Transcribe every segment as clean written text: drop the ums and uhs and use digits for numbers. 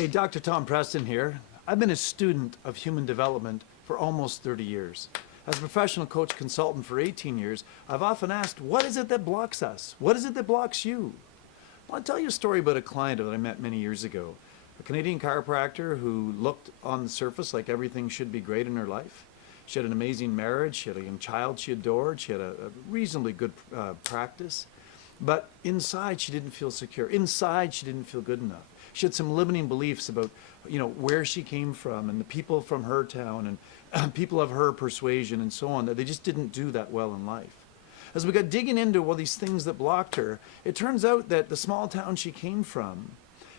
Hey, Dr. Tom Preston here. I've been a student of human development for almost 30 years. As a professional coach consultant for 18 years, I've often asked, what is it that blocks us? What is it that blocks you? Well, I'll tell you a story about a client that I met many years ago. A Canadian chiropractor who looked on the surface like everything should be great in her life. She had an amazing marriage, she had a young child she adored, she had a reasonably good practice. But inside she didn't feel secure. Inside she didn't feel good enough. She had some limiting beliefs about, where she came from and the people from her town and people of her persuasion and so on, that they just didn't do that well in life. As we got digging into all these things that blocked her, it turns out that the small town she came from,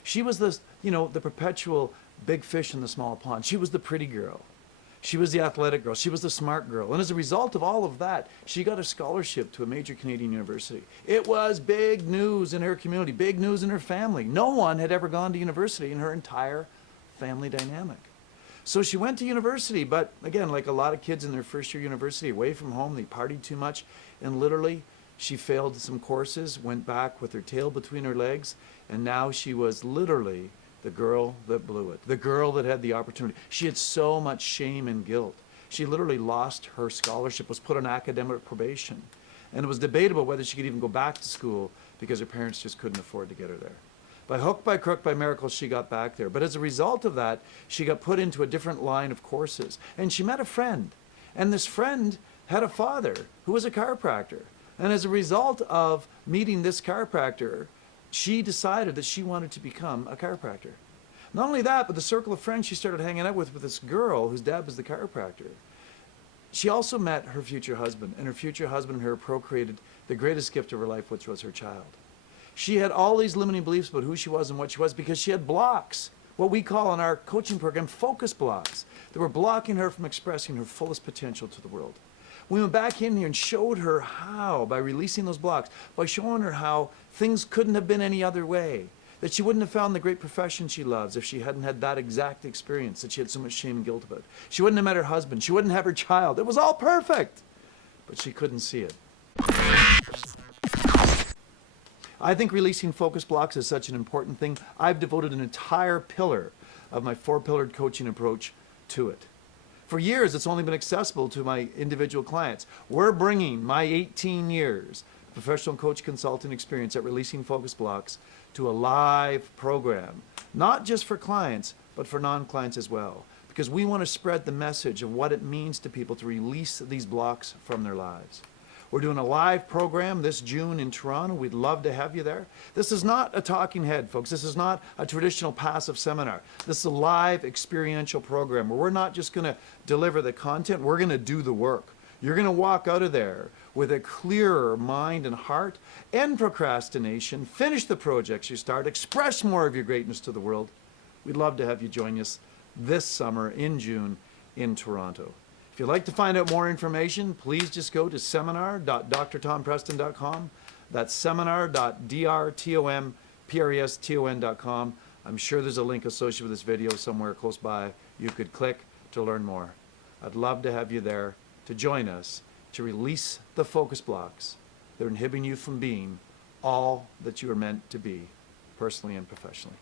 she was the perpetual big fish in the small pond. She was the pretty girl. She was the athletic girl. She was the smart girl. And as a result of all of that, she got a scholarship to a major Canadian university. It was big news in her community, big news in her family. No one had ever gone to university in her entire family dynamic. So she went to university, but again, like a lot of kids in their first year university, away from home, they partied too much, and literally she failed some courses, went back with her tail between her legs, and now she was literally the girl that blew it, the girl that had the opportunity. She had so much shame and guilt. She literally lost her scholarship, was put on academic probation. And it was debatable whether she could even go back to school because her parents just couldn't afford to get her there. By hook, by crook, by miracle, she got back there. But as a result of that, she got put into a different line of courses. And she met a friend. And this friend had a father who was a chiropractor. And as a result of meeting this chiropractor, she decided that she wanted to become a chiropractor. Not only that, but the circle of friends she started hanging out with this girl whose dad was the chiropractor. She also met her future husband, and her future husband and her procreated the greatest gift of her life, which was her child. She had all these limiting beliefs about who she was and what she was because she had blocks, what we call in our coaching program focus blocks, that were blocking her from expressing her fullest potential to the world. We went back in here and showed her how, by releasing those blocks, by showing her how things couldn't have been any other way, that she wouldn't have found the great profession she loves if she hadn't had that exact experience that she had so much shame and guilt about. She wouldn't have met her husband. She wouldn't have her child. It was all perfect, but she couldn't see it. I think releasing focus blocks is such an important thing. I've devoted an entire pillar of my four-pillared coaching approach to it. For years, it's only been accessible to my individual clients. We're bringing my 18 years professional coach consulting experience at releasing focus blocks to a live program, not just for clients, but for non-clients as well, because we want to spread the message of what it means to people to release these blocks from their lives. We're doing a live program this June in Toronto. We'd love to have you there. This is not a talking head, folks. This is not a traditional passive seminar. This is a live experiential program where we're not just going to deliver the content, we're going to do the work. You're going to walk out of there with a clearer mind and heart, end procrastination, finish the projects you start, express more of your greatness to the world. We'd love to have you join us this summer in June in Toronto. If you'd like to find out more information, please just go to seminar.drtompreston.com. That's seminar.drtompreston.com. I'm sure there's a link associated with this video somewhere close by you could click to learn more. I'd love to have you there to join us to release the focus blocks that are inhibiting you from being all that you are meant to be, personally and professionally.